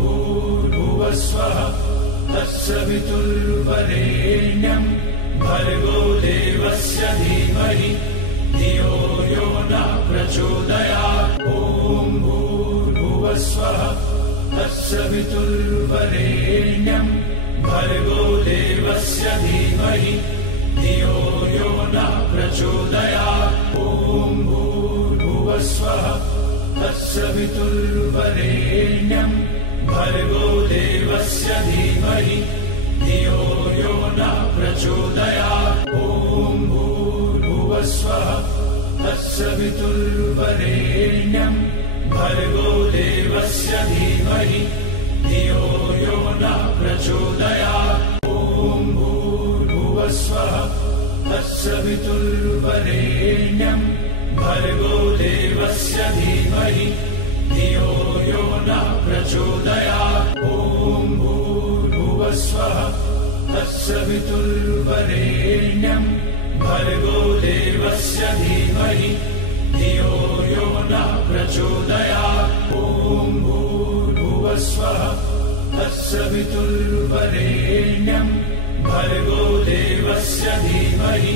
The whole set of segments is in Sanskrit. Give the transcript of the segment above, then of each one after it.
भूर्भुवस्वः तत्सवितुर्वरेण्यं भर्गो देवस्य धीमहि धियो यो नः प्रचोदयात्। ॐ भूर्भुवस्वः तत्सवितुर्वरेण्यं भर्गो देवस्य धीमहि धियो यो नः प्रचोदयात्। ॐ भूर्भुवस्वः तत्सवितुर्वरेण्यं भर्गो देवस्य धीमहि धियो यो नः प्रचोदयात्। ॐ भूर्भुवस्वः तत्सवितुर्वरेण्यं भर्गो देवस्य धीमहि धियो यो नः प्रचोदयात्। ॐ भूर्भुवस्वः तत्सवितुर्वरेण्यं भर्गो देवस्य धीमहि धियो यो नः प्रचोदयात्। ॐ भूर्भुवस्वः तत्सवितुर्वरेण्यं भर्गो देवस्य धीमहि धियो यो नः प्रचोदयात्। ॐ भूर्भुवस्वः तत्सवितुर्वरेण्यं भर्गो देवस्य धीमहि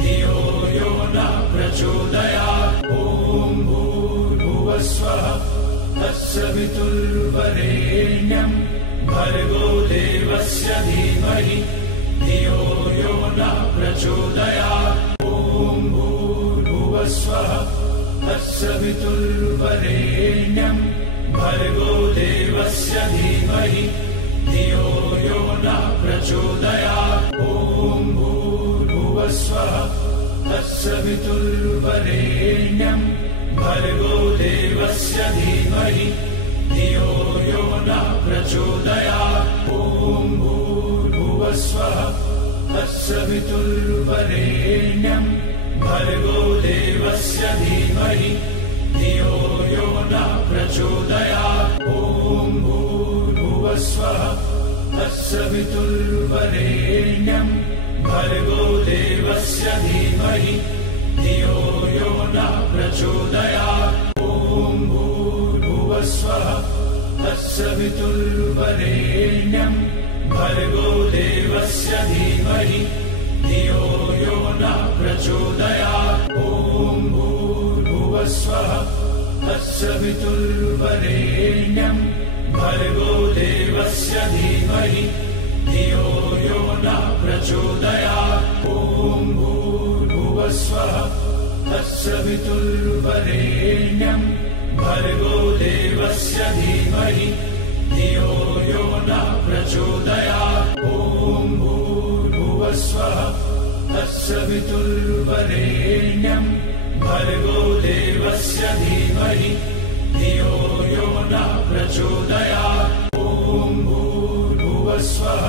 धियो यो नः प्रचोदयात्। ॐ भूर्भुवस्वः तत्सवितुर्वरेण्यं भर्गो देवस्य धीमहि धियो यो नः प्रचोदयात्। ॐ भूर्भुवस्वः तत्सवितुर्वरेण्यं भर्गो देवस्य धीमहि धियो यो नः प्रचोदयात्। ॐ भूर्भुवस्वः तत्सवितुर्वरेण्यं भर्गो देवस्य धीमहि धियो यो नः प्रचोदयात्। ॐ भूर्भुवस्वः तत्सवितुर्वरेण्यं भर्गो देवस्य धीमहि धियो यो नः प्रचोदयात्। ॐ भूर्भुवस्वः तत्सवितुर्वरेण्यं भर्गो देवस्य धीमहि धियो यो नः प्रचोदयात्। ॐ भूर्भुवस्वः तत्सवितुर्वरेण्यं भर्गो देवस्य धीमहि धियो यो नः प्रचोदयात्। ॐ भूर्भुवस्वः तत्सवितुर्वरेण्यं भर्गो देवस्य धीमहि धियो यो नः प्रचोदयात्। ॐ भूर्भुवस्वः तत्सवितुर्वरेण्यं भर्गो देवस्य धीमहि धियो यो नः प्रचोदयात्। ॐ भूर्भुवस्वः तत्सवितुर्वरेण्यं भर्गो देवस्य धीमहि धियो यो नः प्रचोदयात्। ॐ भूर्भुवस्वः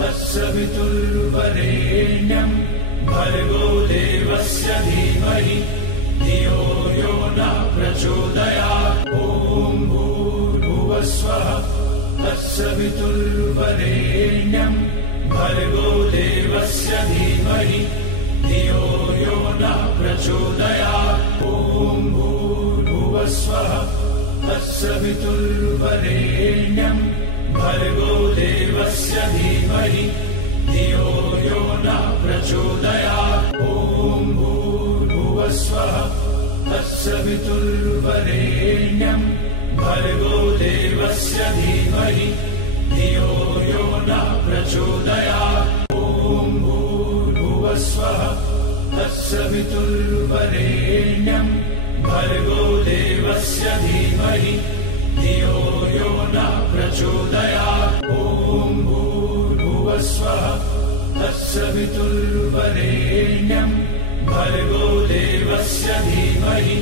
तत्सवितुर्वरेण्यं भर्गो देवस्य धीमहि धियो यो नः प्रचोदयात्। ॐ भूर्भुवस्वः तत्सवितुर्वरेण्यं भर्गो देवस्य धीमहि धियो यो नः प्रचोदयात्। ॐ भूर्भुवस्वः तत्सवितुर्वरेण्यं भर्गो देवस्य धीमहि धियो यो नः प्रचोदयात्। ॐ भूर्भुवस्वः तत्सवितुर्वरेण्यं भर्गो देवस्य धीमहि धियो यो नः प्रचोदयात्। ॐ भूर्भुवस्वः तत्सवितुर्वरेण्यं भर्गो देवस्य धीमहि धियो यो नः प्रचोदयात्। ॐ भूर्भुवस्वः तत्सवितुर्वरेण्यं भर्गो देवस्य धीमहि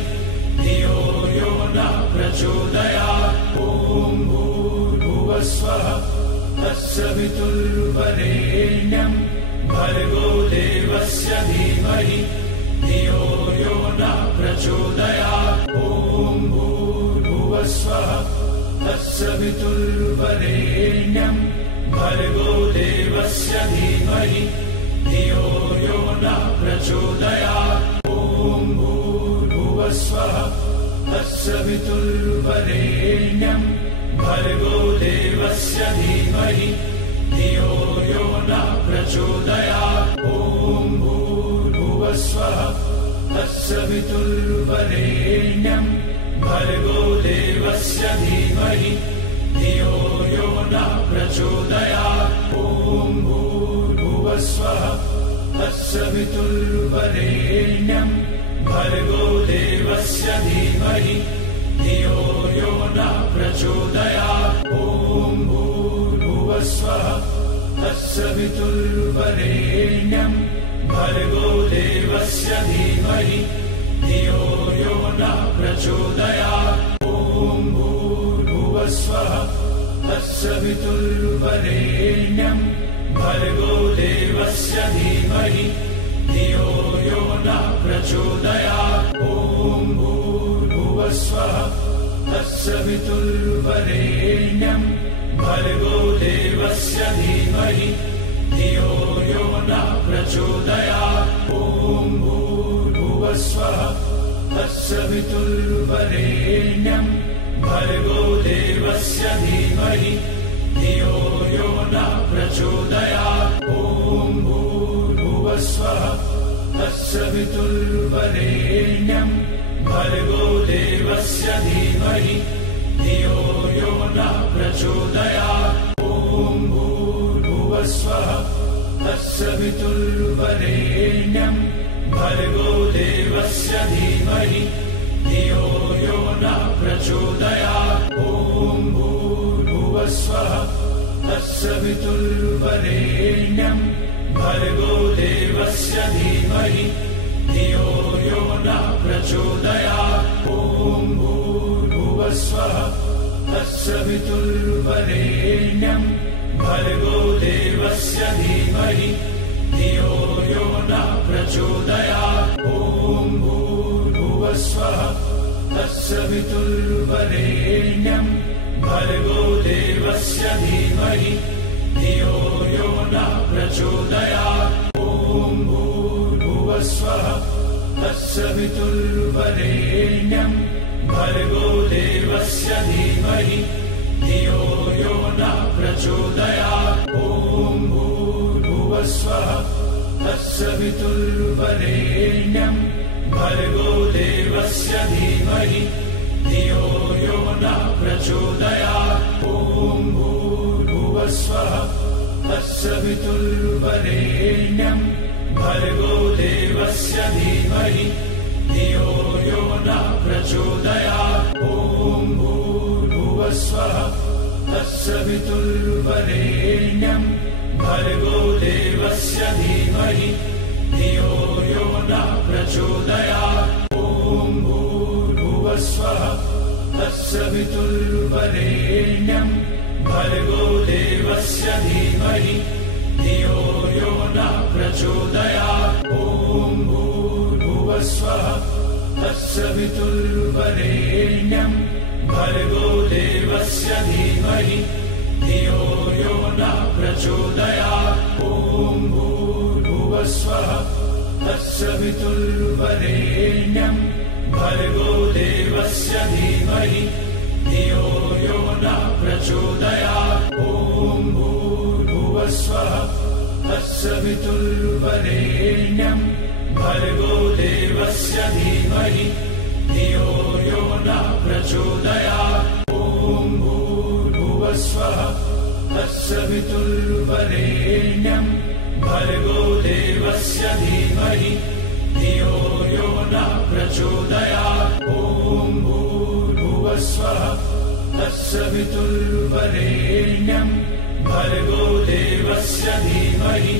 धियो यो नः प्रचोदयात्। ॐ भूर्भुवस्वः तत्सवितुर्वरेण्यं भर्गो देवस्य धीमहि धियो यो नः प्रचोदयात्। ॐ भूर्भुवस्वः तत्सवितुर्वरेण्यं भर्गो देवस्य धीमहि धियो यो नः प्रचोदयात्। ॐ भूर्भुवस्वः तत्सवितुर्वरेण्यं भर्गो देवस्य धीमहि धियो यो नः प्रचोदयात्। ॐ भूर्भुवस्वः तत्सवितुर्वरेण्यं भर्गो देवस्य धीमहि धियो यो नः प्रचोदयात्। ॐ भूर्भुवस्वः तत्सवितुर्वरेण्यं भर्गो देवस्य धीमहि धियो यो नः प्रचोदयात्। ॐ भूर्भुवस्वः तत्सवितुर्वरेण्यं भर्गो देवस्य धीमहि धियो यो नः प्रचोदयात्। ॐ भूर्भुवस्वः तत्सवितुर्वरेण्यं भर्गो देवस्य धीमहि धियो यो नः प्रचोदयात्। ॐ भूर्भुवस्वः तत्सवितुर्वरेण्यं भर्गो देवस्य धीमहि धियो यो नः प्रचोदयात्। ॐ भूर्भुवस्वः तत्सवितुर्वरेण्यं भर्गो देवस्य धीमहि धियो यो नः प्रचोदयात्। ॐ भूर्भुवस्वः तत्सवितुर्वरेण्यं भर्गो देवस्य धीमहि धियो यो नः प्रचोदयात्। ॐ भूर्भुवस्वः तत्सवितुर्वरेण्यं भर्गो देवस्य धीमहि धियो यो नः प्रचोदयात्। ॐ भूर्भुवस्वः तत्सवितुर्वरेण्यं भर्गो देवस्य धीमहि धियो यो नः प्रचोदयात्। ॐ भूर्भुवस्वः तत्सवितुर्वरेण्यं भर्गो देवस्य धीमहि धियो यो नः प्रचोदयात्। ॐ भूर्भुवस्वः तत्सवितुर्वरेण्यं भर्गो देवस्य धीमहि धियो यो नः प्रचोदयात्। ॐ भूर्भुवस्वः तत्सवितुर्वरेण्यं भर्गो देवस्य धीमहि धियो यो नः प्रचोदयात्। ॐ भूर्भुवस्वः तत्सवितुर्वरेण्यं भर्गो देवस्य धीमहि धियो यो नः प्रचोदयात्। ॐ भूर्भुवस्वः तत्सवितुर्वरेण्यं भर्गो देवस्य धीमहि धियो यो नः प्रचोदयात्। ॐ भूर्भुवस्वः तत्सवितुर्वरेण्यं भर्गो देवस्य धीमहि धियो यो नः प्रचोदयात्। ॐ भूर्भुवस्वः तत्सवितुर्वरेण्यं भर्गो देवस्य धीमहि धियो यो नः प्रचोदयात्। ॐ भूर्भुवस्वः तत्सवितुर्वरेण्यं भर्गो देवस्य धीमहि धियो यो नः प्रचोदयात्। ॐ भूर्भुवस्वः तत्सवितुर्वरेण्यं भर्गो देवस्य धीमहि धियो यो नः प्रचोदयात्। ॐ भूर्भुवस्वः तत्सवितुर्वरेण्यं भर्गो देवस्य धीमहि धियो यो नः प्रचोदयात्। ॐ भूर्भुवस्वः तत्सवितुर्वरेण्यं भर्गो देवस्य धीमहि धियो यो नः प्रचोदयात्। ॐ भूर्भुवस्वः तत्सवितुर्वरेण्यं भर्गो देवस्य धीमहि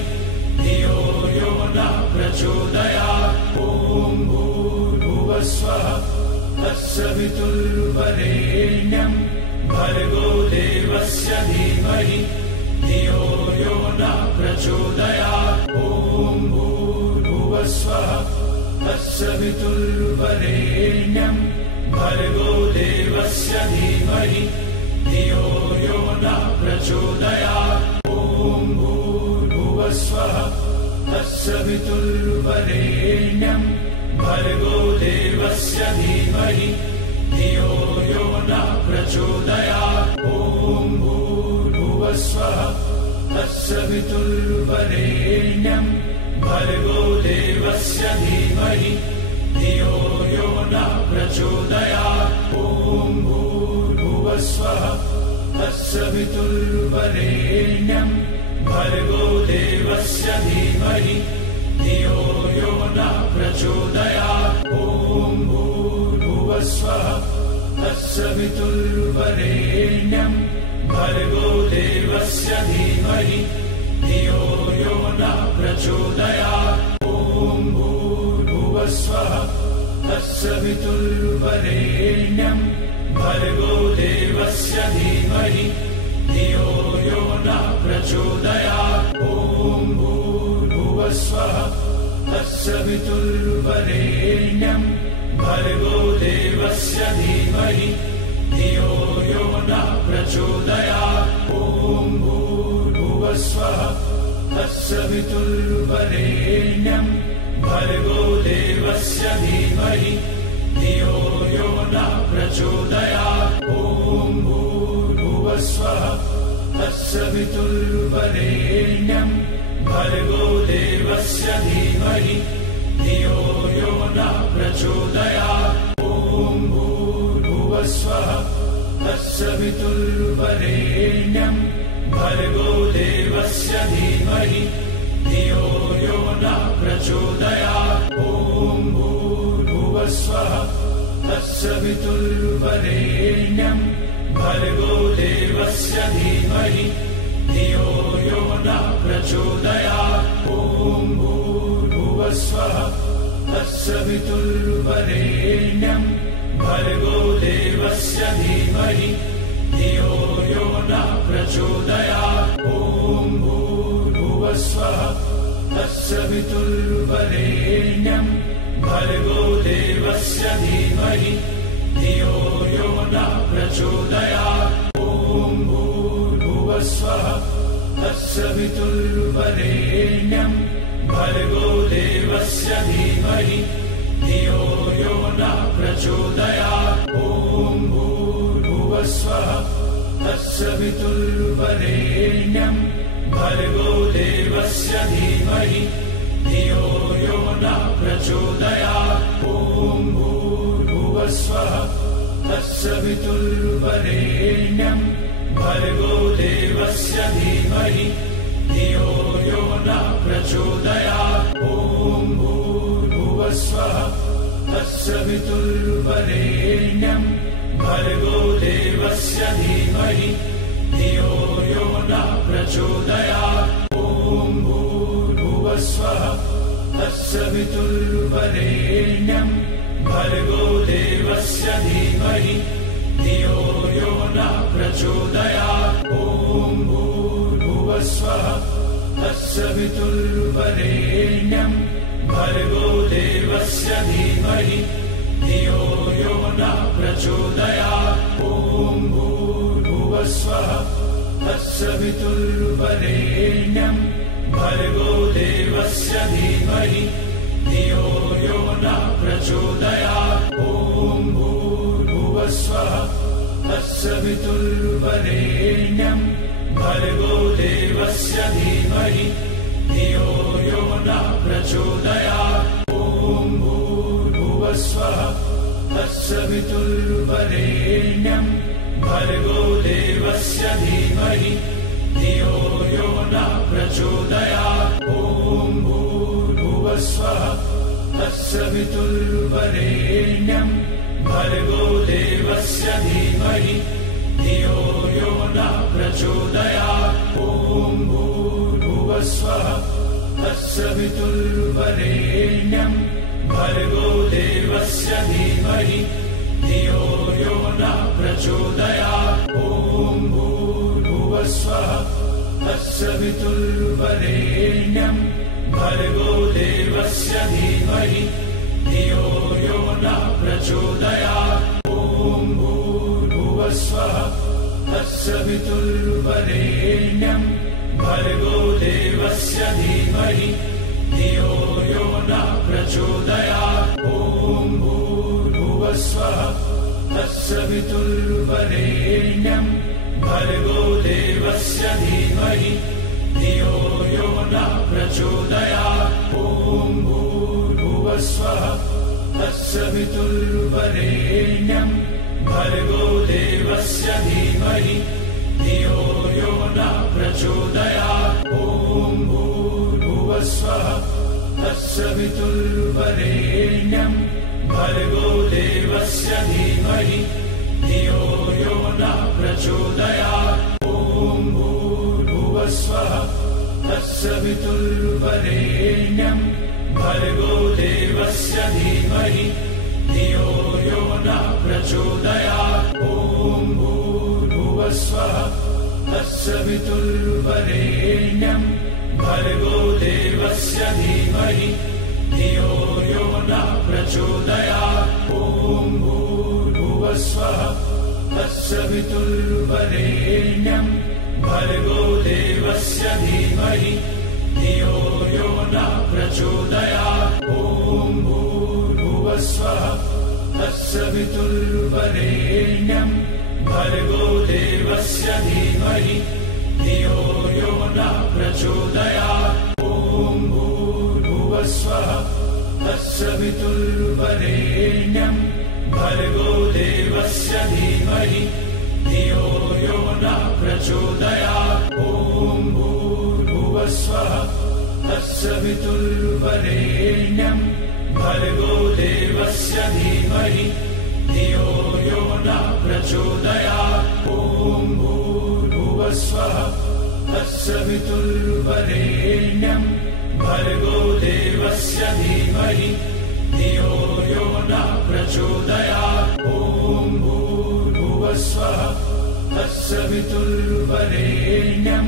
धियो यो नः प्रचोदयात्। ॐ भूर्भुवस्वः तत्सवितुर्वरेण्यं भर्गो देवस्य धीमहि धियो यो नः प्रचोदयात्। ॐ भूर्भुवस्वः तत्सवितुर्वरेण्यं भर्गो देवस्य धीमहि धियो यो नः प्रचोदयात्। ॐ भूर्भुवस्वः तत्सवितुर्वरेण्यं भर्गो देवस्य धीमहि धियो यो नः प्रचोदयात्। भूर्भुवस्वः तत्सवितुर्वरेण्यम् भर्गो देवस्य धीमहि धियो यो नः प्रचोदयात् ॐ भूर्भुवस्वः तत्सवितुर्वरेण्यम् भर्गो देवस्य धीमहि धियो यो नः प्रचोदयात् ॐ भूर्भुवस्वः तत्सवितुर्वरेण्यम् भर्गो देवस्य धीमहि धियो यो नः प्रचोदयात् ॐ भूर्भुवस्वः तत्सवितुर्वरेण्यम् भर्गो देवस्य धीमहि धियो यो नः प्रचोदयात् ॐ भूर्भुवस्वः तत्सवितुर्वरेण्यम् भर्गो देवस्य धीमहि धियो यो नः प्रचोदयात् ॐ भूर्भुवस्वः तत्सवितुर्वरेण्यम् भर्गो देवस्य धीमहि धियो यो नः प्रचोदयात् ॐ भूर्भुवस्वः तत्सवितुर्वरेण्यम् भर्गो देवस्य धीमहि धियो यो नः प्रचोदयात् ॐ भूर्भुवस्वः तत्सवितुर्वरेण्यम् भर्गो देवस्य धीमहि धियो यो नः प्रचोदयात् ॐ भूर्भुवस्वः तत्सवितुर्वरेण्यम् भर्गो देवस्य धीमहि धियो यो नः प्रचोदयात् ॐ भूर्भुवस्वः तत्सवितुर्वरेण्यम् भर्गो देवस्य धीमहि धियो यो नः प्रचोदयात् ॐ भूर्भुवस्वः तत्सवितुर्वरेण्यम् भर्गो देवस्य धीमहि धियो यो नः प्रचोदयात् ॐ भूर्भुवस्वः तत्सवितुर्वरेण्यम् भर्गो देवस्य धीमहि धियो यो नः प्रचोदयात् ॐ भूर्भुवस्वः तत्सवितुर्वरेण्यम् भर्गो देवस्य धीमहि धियो यो नः प्रचोदयात् ॐ भूर्भुवस्वः तत्सवितुर्वरेण्यम् भर्गो देवस्य धीमहि धियो यो नः प्रचोदयात् ॐ भूर्भुवस्वः तत्सवितुर्वरेण्यम् भर्गो देवस्य धीमहि धियो यो नः प्रचोदयात् ॐ भूर्भुवस्वः तत्सवितुर्वरेण्यम् भर्गो देवस्य धीमहि धियो यो नः प्रचोदयात् ॐ भूर्भुवस्वः तत्सवितुर्वरेण्यम् भर्गो देवस्य धीमहि धियो यो नः प्रचोदयात् ॐ भूर्भुवस्वः तत्सवितुर्वरेण्यम् भर्गो देवस्य धीमहि धियो यो नः प्रचोदयात् ॐ भूर्भुवस्वः तत्सवितुर्वरेण्यम् भर्गो देवस्य धीमहि धियो यो नः प्रचोदयात् ॐ भूर्भुवस्वः तत्सवितुर्वरेण्यम् भर्गो देवस्य धीमहि धियो यो नः प्रचोदयात् ॐ भूर्भुवस्वः तत्सवितुर्वरेण्यम् भर्गो देवस्य धीमहि धियो यो नः प्रचोदयात् ॐ भूर्भुवस्वः तत्सवितुर्वरेण्यम् भर्गो देवस्य धीमहि धियो यो नः प्रचोदयात् ॐ भूर्भुवस्वः तत्सवितुर्वरेण्यम् भर्गो देवस्य धीमहि धियो यो नः प्रचोदयात् ॐ भूर्भुवस्वः तत्सवितुर्वरेण्यम् भर्गो देवस्य धीमहि धियो यो नः प्रचोदयात् ॐ भूर्भुवस्वः तत्सवितुर्वरेण्यम् भर्गो देवस्य धीमहि धियो यो नः प्रचोदयात् ॐ भूर्भुवस्वः तत्सवितुर्वरेण्यं भर्गो देवस्य धीमहि धियो यो नः प्रचोदयात् ॐ भूर्भुवस्वः तत्सवितुर्वरेण्यं भर्गो देवस्य धीमहि धियो यो नः प्रचोदयात् ॐ भूर्भुवस्वः तत्सवितुर्वरेण्यं भर्गो देवस्य धीमहि धियो यो नः प्रचोदयात् ॐ भूर्भुवस्वः तत्सवितुर्वरेण्यं भर्गो देवस्य धीमहि धियो यो नः प्रचोदयात् ॐ भूर्भुवस्वः तत्सवितुर्वरेण्यं भर्गो देवस्य धीमहि धियो यो नः प्रचोदयात् ॐ भूर्भुवस्वः तत्सवितुर्वरेण्यं भर्गो देवस्य धीमहि धियो यो नः प्रचोदयात् ॐ भूर्भुवस्वः तत्सवितुर्वरेण्यं भर्गो देवस्य धीमहि धियो यो नः प्रचोदयात् ॐ भूर्भुवस्वः तत्सवितुर्वरेण्यं भर्गो देवस्य धीमहि धियो यो नः प्रचोदयात् ॐ भूर्भुवस्वः तत्सवितुर्वरेण्यं भर्गो देवस्य धीमहि धियो यो नः प्रचोदयात् ॐ भूर्भुवस्वः तत्सवितुर्वरेण्यं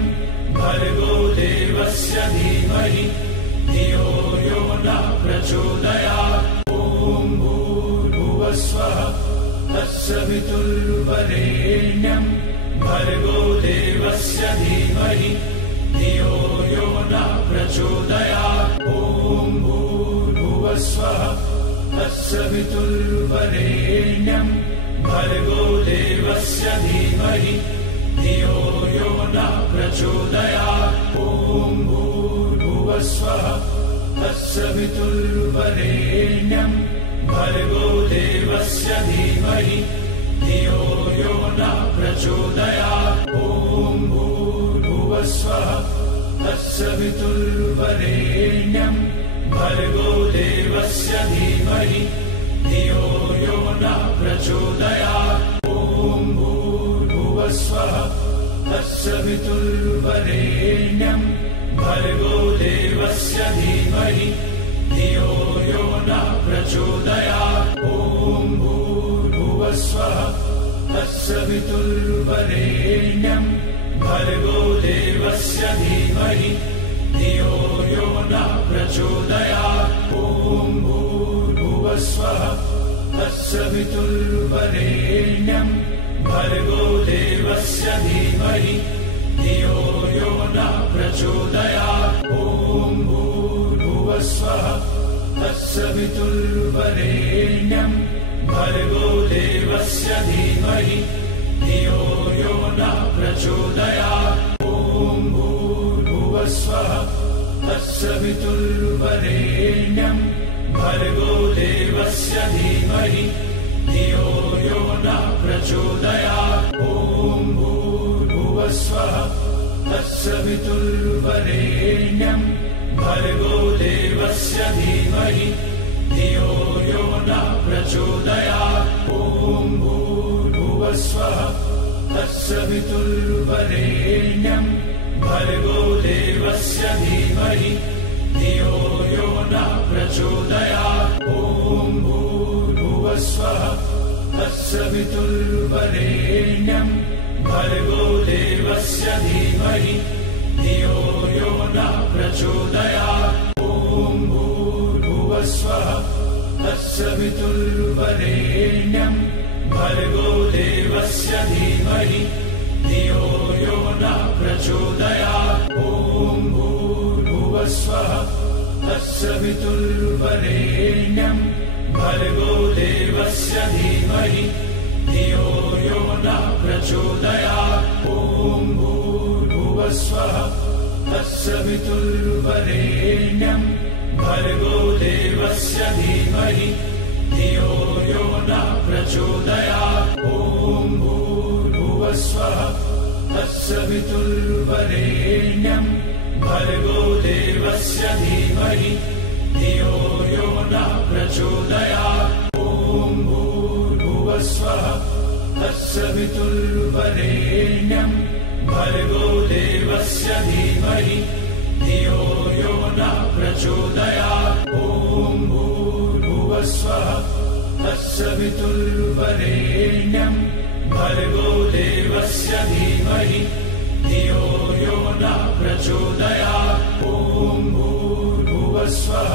भर्गो देवस्य धीमहि धियो यो नः प्रचोदयात् ॐ भूर्भुवस्वः तत्सवितुर्वरेण्यं भर्गो देवस्य धीमहि धियो यो नः प्रचोदयात् ॐ भूर्भुवस्वः तत्सवितुर्वरेण्यं भर्गो देवस्य धीमहि धियो यो नः प्रचोदयात् ॐ भूर्भुवस्वः तत्सवितुर्वरेण्यं भर्गो देवस्य धीमहि धियो यो नः प्रचोदयात् ॐ भूर्भुवस्वः तत्सवितुर्वरेण्यं भर्गो देवस्य धीमहि धियो यो नः प्रचोदयात् ॐ भूर्भुवस्वः तत्सवितुर्वरेण्यं भर्गो देवस्य धीमहि धियो यो नः प्रचोदयात् ॐ भूर्भुवस्वः तत्सवितुर्वरेण्यं भर्गो देवस्य धीमहि धियो यो नः प्रचोदयात् ॐ भूर्भुवस्वः तत्सवितुर्वरेण्यं भर्गो देवस्य धीमहि धियो यो नः प्रचोदयात् ॐ भूर्भुवस्वः तत्सवितुर्वरेण्यं भर्गो देवस्य धीमहि धियो यो नः प्रचोदयात् ॐ भूर्भुवस्वः तत्सवितुर्वरेण्यं भर्गो देवस्य धीमहि धियो यो नः प्रचोदयात् ॐ भूर्भुवस्वः तत्सवितुर्वरेण्यं भर्गो देवस्य धीमहि धियो यो नः प्रचोदयात् ॐ भूर्भुवस्वः तत्सवितुर्वरेण्यं भर्गो देवस्य धीमहि धियो यो नः प्रचोदयात् ॐ भूर्भुवस्वः तत्सवितुर्वरेण्यं भर्गो देवस्य धीमहि धियो यो नः प्रचोदयात् ॐ भूर्भुवस्वः तत्सवितुर्वरेण्यं भर्गो देवस्य धीमहि धियो यो नः प्रचोदयात् ॐ भूर्भुवस्वः तत्सवितुर्वरेण्यं भर्गो देवस्य धीमहि धियो यो नः प्रचोदयात्। ॐ भूर्भुवस्वः तत्सवितुर्वरेण्यं भर्गो देवस्य धीमहि धियो यो नः प्रचोदयात्। ॐ भूर्भुवस्वः तत्सवितुर्वरेण्यं भर्गो देवस्य धीमहि धियो यो नः प्रचोदयात्। ॐ भूर्भुवस्वः तत्सवितुर्वरेण्यं भर्गो देवस्य धीमहि धियो यो नः प्रचोदयात्। ॐ भूर्भुवस्वः तत्सवितुर्वरेण्यं भर्गो देवस्य धीमहि धियो यो नः प्रचोदयात्। ॐ भूर्भुवस्वः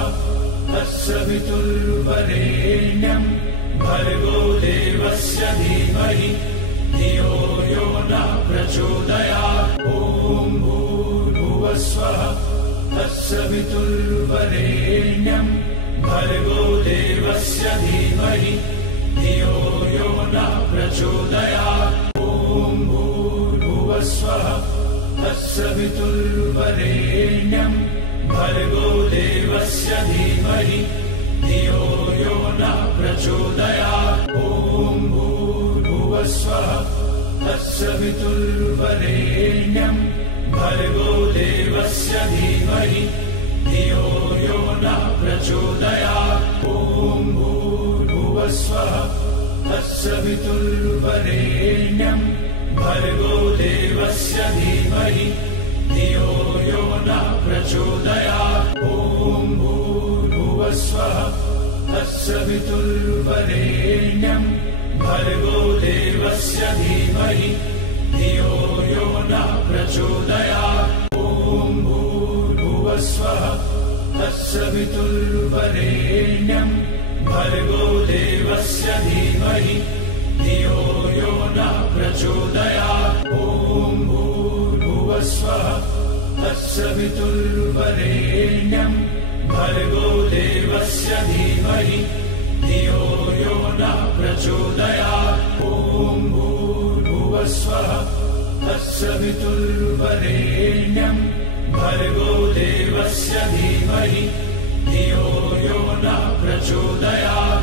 तत्सवितुर्वरेण्यं भर्गो देवस्य धीमहि धियो यो नः प्रचोदयात्। ॐ भूर्भुवस्वः तत्सवितुर्वरेण्यं भर्गो देवस्य धीमहि धियो यो नः प्रचोदयात्। ॐ भूर्भुवस्वः तत्सवितुर्वरेण्यं भर्गो देवस्य धीमहि धियो यो नः प्रचोदयात्। ॐ भूर्भुवस्वः तत्सवितुर्वरेण्यं भर्गो देवस्य धीमहि धियो यो नः प्रचोदयात्। ॐ भूर्भुवस्वः तत्सवितुर्वरेण्यं भर्गो देवस्य धीमहि धियो यो नः प्रचोदयात्। ॐ भूर्भुवस्वः तत्सवितुर्वरेण्यं भर्गो देवस्य धीमहि धियो यो नः प्रचोदयात्। ॐ भूर्भुवस्वः तत्सवितुर्वरेण्यं भर्गो देवस्य धीमहि धियो यो नः प्रचोदयात्। ॐ भूर्भुवस्वः तत्सवितुर्वरेण्यं भर्गो देवस्य धीमहि धियो यो नः प्रचोदयात्। ॐ भूर्भुवस्वः तत्सवितुर्वरेण्यं भर्गो देवस्य धीमहि धियो यो नः प्रचोदयात्।